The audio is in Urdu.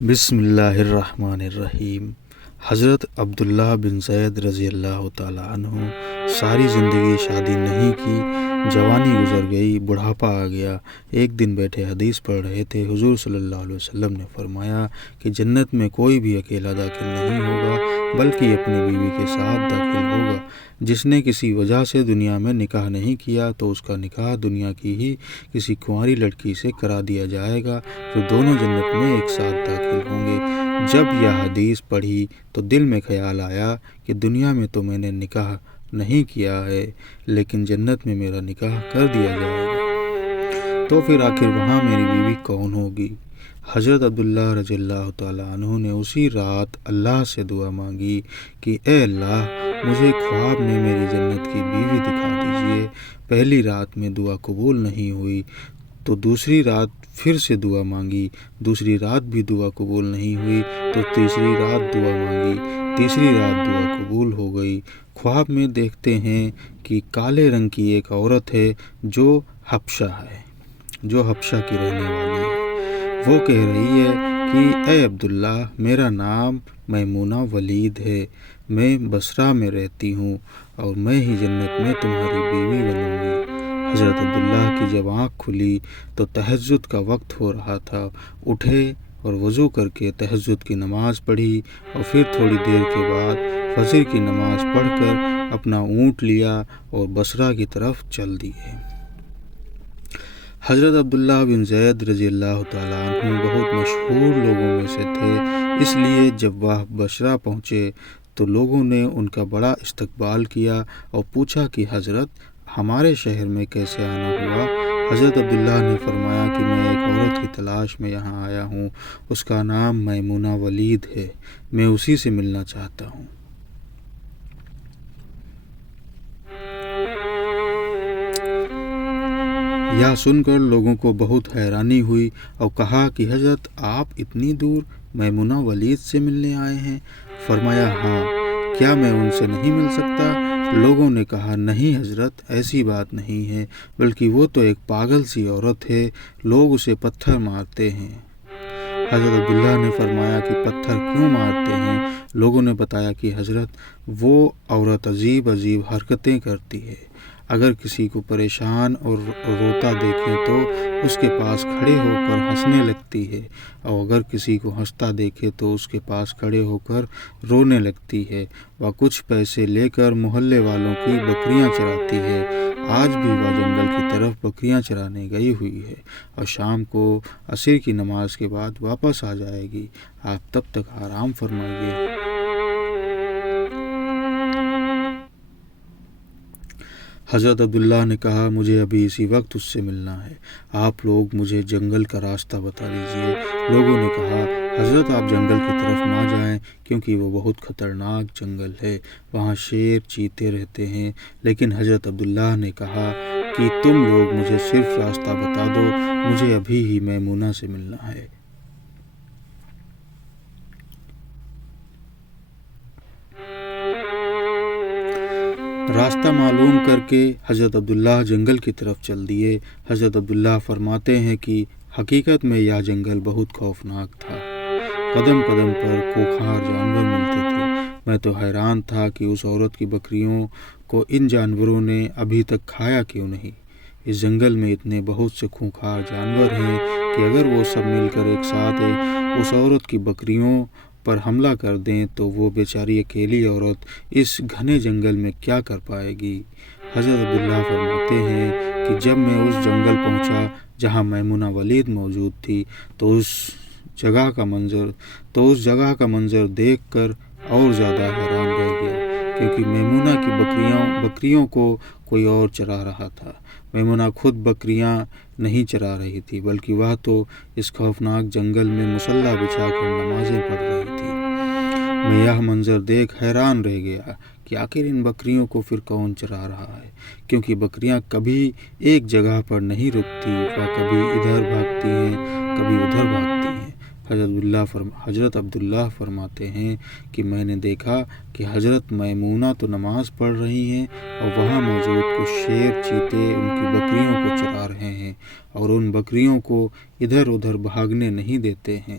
بسم اللہ الرحمن الرحیم۔ حضرت عبداللہ بن زید رضی اللہ تعالیٰ عنہ ساری زندگی شادی نہیں کی، جوانی گزر گئی، بڑھاپا آ گیا۔ ایک دن بیٹھے حدیث پڑھ رہے تھے، حضور صلی اللہ علیہ وسلم نے فرمایا کہ جنت میں کوئی بھی اکیلا داخل نہیں ہوگا بلکہ اپنی بیوی کے ساتھ داخل ہوگا۔ جس نے کسی وجہ سے دنیا میں نکاح نہیں کیا تو اس کا نکاح دنیا کی ہی کسی کنواری لڑکی سے کرا دیا جائے گا، جو دونوں جنت میں ایک ساتھ داخل ہوں گے۔ جب یہ حدیث پڑھی تو دل میں خیال آیا کہ دنیا میں تو میں نے نکاح نہیں کیا ہے، لیکن جنت میں میرا نکاح کر دیا جائے گا، تو پھر آخر وہاں میری بیوی کون ہوگی؟ حضرت عبداللہ رضی اللہ تعالیٰ عنہ نے اسی رات اللہ سے دعا مانگی کہ اے اللہ، مجھے خواب میں میری جنت کی بیوی دکھا دیجیے۔ پہلی رات میں دعا قبول نہیں ہوئی تو دوسری رات پھر سے دعا مانگی، دوسری رات بھی دعا قبول نہیں ہوئی تو تیسری رات دعا مانگی، تیسری رات دعا قبول ہو گئی۔ خواب میں دیکھتے ہیں کہ کالے رنگ کی ایک عورت ہے جو حبشہ کی رہنے والی ہے۔ وہ کہہ رہی ہے کہ اے عبداللہ، میرا نام میمونہ ولید ہے، میں بصرہ میں رہتی ہوں اور میں ہی جنت میں تمہاری بیوی بنوں گی۔ حضرت عبداللہ کی جب آنکھ کھلی تو تہجد کا وقت ہو رہا تھا۔ اٹھے اور وضو کر کے تہجد کی نماز پڑھی اور پھر تھوڑی دیر کے بعد فجر کی نماز پڑھ کر اپنا اونٹ لیا اور بصرہ کی طرف چل دیے۔ حضرت عبداللہ بن زید رضی اللہ تعالیٰ عنہ بہت مشہور لوگوں میں سے تھے، اس لیے جب وہ بصرہ پہنچے تو لوگوں نے ان کا بڑا استقبال کیا اور پوچھا کہ حضرت، ہمارے شہر میں کیسے آنا ہوا؟ حضرت عبداللہ نے فرمایا کہ میں ایک عورت کی تلاش میں یہاں آیا ہوں، اس کا نام میمونہ ولید ہے، میں اسی سے ملنا چاہتا ہوں۔ یہ سن کر لوگوں کو بہت حیرانی ہوئی اور کہا کہ حضرت، آپ اتنی دور میمونہ ولید سے ملنے آئے ہیں؟ فرمایا ہاں، کیا میں ان سے نہیں مل سکتا؟ لوگوں نے کہا نہیں حضرت، ایسی بات نہیں ہے، بلکہ وہ تو ایک پاگل سی عورت ہے، لوگ اسے پتھر مارتے ہیں۔ حضرت عبداللہ نے فرمایا کہ پتھر کیوں مارتے ہیں؟ لوگوں نے بتایا کہ حضرت، وہ عورت عجیب عجیب حرکتیں کرتی ہے، اگر کسی کو پریشان اور روتا دیکھیں تو اس کے پاس کھڑے ہو کر ہنسنے لگتی ہے، اور اگر کسی کو ہنستا دیکھے تو اس کے پاس کھڑے ہو کر رونے لگتی ہے۔ وہ کچھ پیسے لے کر محلے والوں کی بکریاں چراتی ہے، آج بھی وہ جنگل کی طرف بکریاں چرانے گئی ہوئی ہے اور شام کو عصر کی نماز کے بعد واپس آ جائے گی، آپ تب تک آرام فرمائیے۔ حضرت عبداللہ نے کہا مجھے ابھی اسی وقت اس سے ملنا ہے، آپ لوگ مجھے جنگل کا راستہ بتا دیجیے۔ لوگوں نے کہا حضرت، آپ جنگل کی طرف نہ جائیں کیونکہ وہ بہت خطرناک جنگل ہے، وہاں شیر چیتے رہتے ہیں۔ لیکن حضرت عبداللہ نے کہا کہ تم لوگ مجھے صرف راستہ بتا دو، مجھے ابھی ہی میمونہ سے ملنا ہے۔ راستہ معلوم کر کے حضرت عبداللہ جنگل کی طرف چل دیے۔ حضرت عبداللہ فرماتے ہیں کہ حقیقت میں یہ جنگل بہت خوفناک تھا، قدم قدم پر خوخار جانور ملتے تھے۔ میں تو حیران تھا کہ اس عورت کی بکریوں کو ان جانوروں نے ابھی تک کھایا کیوں نہیں۔ اس جنگل میں اتنے بہت سے خوخار جانور ہیں کہ اگر وہ سب مل کر ایک ساتھ اس عورت کی بکریوں پر حملہ کر دیں تو وہ بیچاری اکیلی عورت اس گھنے جنگل میں کیا کر پائے گی؟ حضرت عبداللہ فرماتے ہیں کہ جب میں اس جنگل پہنچا جہاں میمونہ ولید موجود تھی تو اس جگہ کا منظر دیکھ کر اور زیادہ حیران رہ گیا، کیونکہ میمونہ کی بکریوں کو کوئی اور چرا رہا تھا۔ میمونہ خود بکریاں نہیں چرا رہی تھی، بلکہ وہ تو اس خوفناک جنگل میں مصلی بچھا کر نمازیں پڑھ رہی تھی۔ میں یہ منظر دیکھ حیران رہ گیا کہ آخر ان بکریوں کو پھر کون چرا رہا ہے، کیونکہ بکریاں کبھی ایک جگہ پر نہیں رکتی، وہ کبھی ادھر بھاگتی ہیں، کبھی ادھر بھاگتی ہیں۔ حضرت عبداللہ فرماتے ہیں کہ میں نے دیکھا کہ حضرت میمونہ تو نماز پڑھ رہی ہیں اور وہاں موجود کچھ شیر چیتے ان کی بکریوں کو چرا رہے ہیں اور ان بکریوں کو ادھر ادھر بھاگنے نہیں دیتے ہیں۔